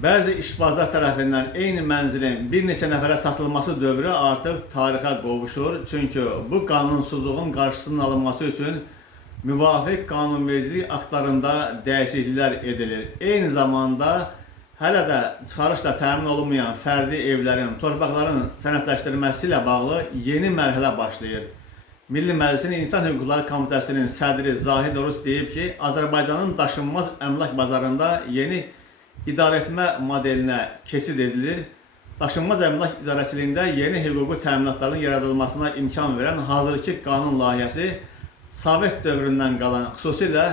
Bəzi işbazlar tərəfindən eyni mənzilin bir neçə nəfərə satılması dövrü artıq tarixə qovuşur. Çünki bu qanunsuzluğun qarşısının alınması üçün müvafiq qanunvericilik aktlarında dəyişikliklər edilir. Eyni zamanda hələ də çıxarışla təmin olunmayan fərdi evlərin, torpaqların sənədləşdirilməsi ilə bağlı yeni mərhələ başlayır. Milli Məclisin İnsan Hüquqları Komitəsinin sədri Zahid Oruz deyib ki, Azərbaycanın daşınmaz əmlak bazarında yeni idarəetmə modelinə keçid edilir. Daşınmaz əmlak idarəçiliyində yeni hüquqi təminatların yaradılmasına imkan verən hazırki qanun layihəsi Sovet dövründən qalan, xüsusilə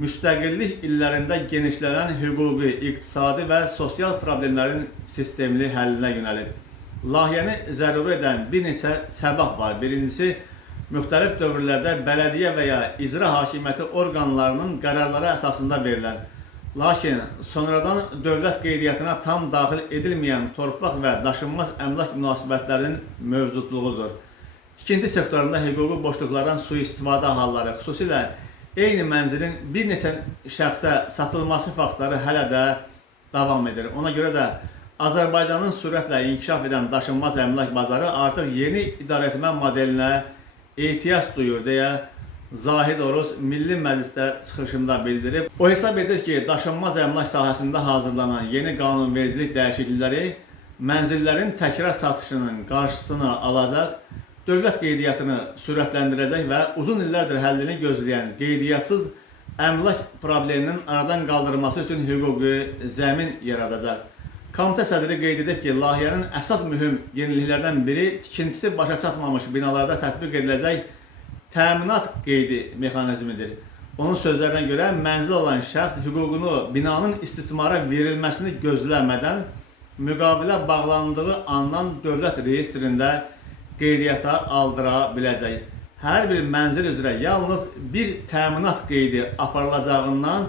müstəqillik illərində genişlənən hüquqi, iqtisadi və sosial problemlərin sistemli həllinə yönəlir. Layihəni zəruri edən bir neçə səbəb var. Birincisi, müxtəlif dövrlərdə bələdiyyə və ya icra hakimiyyəti orqanlarının qərarları əsasında verilən, lakin sonradan dövlət qeydiyyatına tam daxil edilməyən torpaq və daşınmaz əmlak münasibətlərinin mövcudluğudur. Tikinti sektorunda hüquqi boşluqlardan sui-istifadə halları, xüsusilə eyni mənzilin bir neçə şəxsə satılması faktları hələ də davam edir. Ona görə də Azərbaycanın sürətlə inkişaf edən daşınmaz əmlak bazarı artıq yeni idarəetmə modelinə ehtiyac duyur deyə Zahid Oruz Milli Məclisdə çıxışında bildirib. O hesab edir ki, daşınmaz əmlak sahəsində hazırlanan yeni qanunvericilik dəyişiklikləri mənzillərin təkrar satışının qarşısını alacaq, dövlət qeydiyyatını sürətləndirəcək və uzun illərdir həllini gözləyən qeydiyyatçız əmlak probleminin aradan qaldırılması üçün hüquqi zəmin yaradacaq. Komitə sədri qeyd edib ki, layihənin əsas mühüm yeniliklərdən biri tikintisi başa çatmamış binalarda tətbiq ediləcək təminat qeydi mexanizmidir. Onun sözlərinə görə mənzil alan şəxs hüququnu binanın istismara verilməsini gözləmədən müqavilə bağlandığı andan dövlət reyestrində qeydiyyata aldıra biləcək. Hər bir mənzil üzrə yalnız bir təminat qeydi aparılacağından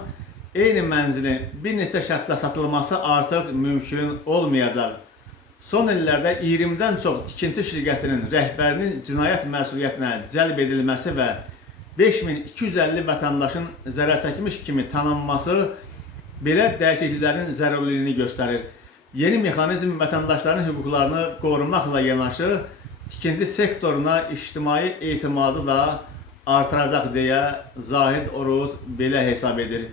eyni mənzilin bir neçə şəxslə satılması artıq mümkün olmayacaq. Son illərdə 20-dən çox tikinti şirkətinin rəhbərinin cinayət məsuliyyətinə cəlb edilməsi və 5250 vətəndaşın zərər çəkmiş kimi tanınması belə dəyişikliklərin zəruriliyini göstərir. Yeni mexanizm vətəndaşların hüquqlarını qorumaqla yanaşı, tikinti sektoruna ictimai etimadı da artıracaq deyə Zahid Oruz belə hesab edir.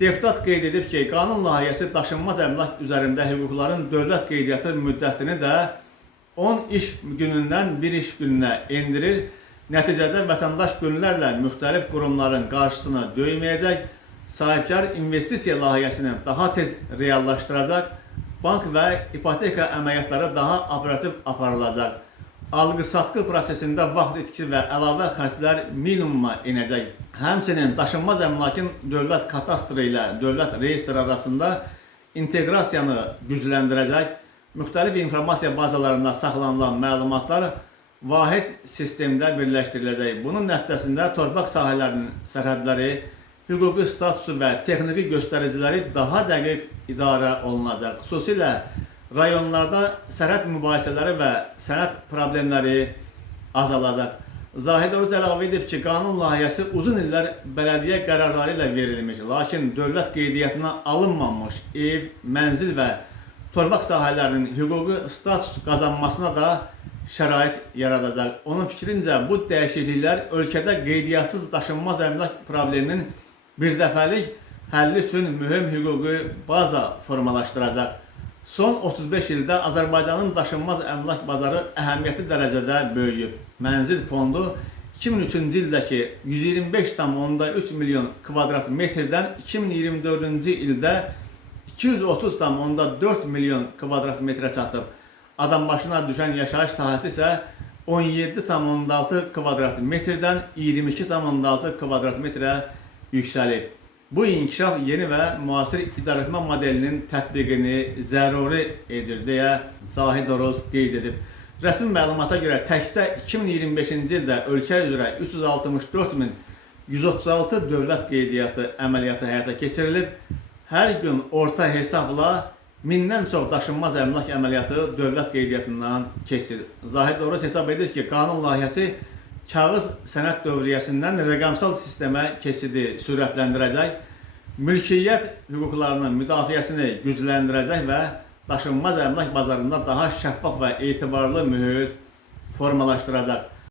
Deputat qeyd edib ki, qanun layihəsi daşınmaz əmlak üzərində hüquqların dövlət qeydiyyatı müddətini də 10 iş günündən 1 iş gününə endirir. Nəticədə vətəndaş günlərlə müxtəlif qurumların qarşısına döyməyəcək, sahibkar investisiya layihəsini daha tez reallaşdıracaq, bank və ipoteka əməliyyatları daha operativ aparılacaq. Alqı-satqı prosesində vaxt itki və əlavə xərclər minimuma inəcək. Həmçinin daşınmaz əmlakın dövlət katastrı ilə dövlət reyestri arasında inteqrasiyanı gücləndirəcək, müxtəlif informasiya bazalarında saxlanılan məlumatlar vahid sistemdə birləşdiriləcək. Bunun nəticəsində torpaq sahələrinin sərhədləri, hüquqi statusu və texniki göstəriciləri daha dəqiq idarə olunacaq. Xüsusilə rayonlarda sərhəd mübahisələri və sənəd problemləri azalacaq. Zahid Oruz əlavə edib ki, qanun layihəsi uzun illər bələdiyyə qərarları ilə verilmiş, lakin dövlət qeydiyyatına alınmamış ev, mənzil və torpaq sahələrinin hüquqi status qazanmasına da şərait yaradacaq. Onun fikrincə, bu dəyişikliklər ölkədə qeydiyyatçız daşınmaz əmlak probleminin birdəfəlik həlli üçün mühüm hüquqi baza formalaşdıracaq. Son 35 ildə Azərbaycanın daşınmaz əmlak bazarı əhəmiyyətli dərəcədə böyüyüb. Mənzil fondu 2003-cü ildəki 125,3 milyon kvadrat metrdən 2024-cü ildə 230,4 milyon kvadrat metrə çatıb. Adam başına düşən yaşayış sahəsi isə 17,6 kvadrat metrdən 22,6 kvadrat metrə yüksəlib. Bu inkişaf yeni və müasir idarəetmə modelinin tətbiqini zəruri edir deyə Zahid Oruz qeyd edib. Rəsmi məlumata görə təkcə 2025-ci ildə ölkə üzrə 364.136 dövlət qeydiyyatı əməliyyatı həyata keçirilib. Hər gün orta hesabla 1000-dən çox daşınmaz əmlak əməliyyatı dövlət qeydiyyatından keçir. Zahid Oruz hesab edir ki, qanun layihəsi kağız sənəd dövriyyəsindən rəqəmsal sistemə keçidi sürətləndirəcək, mülkiyyət hüquqlarının müdafiəsini gücləndirəcək və daşınmaz əmlak bazarında daha şəffaf və etibarlı mühit formalaşdıracaq.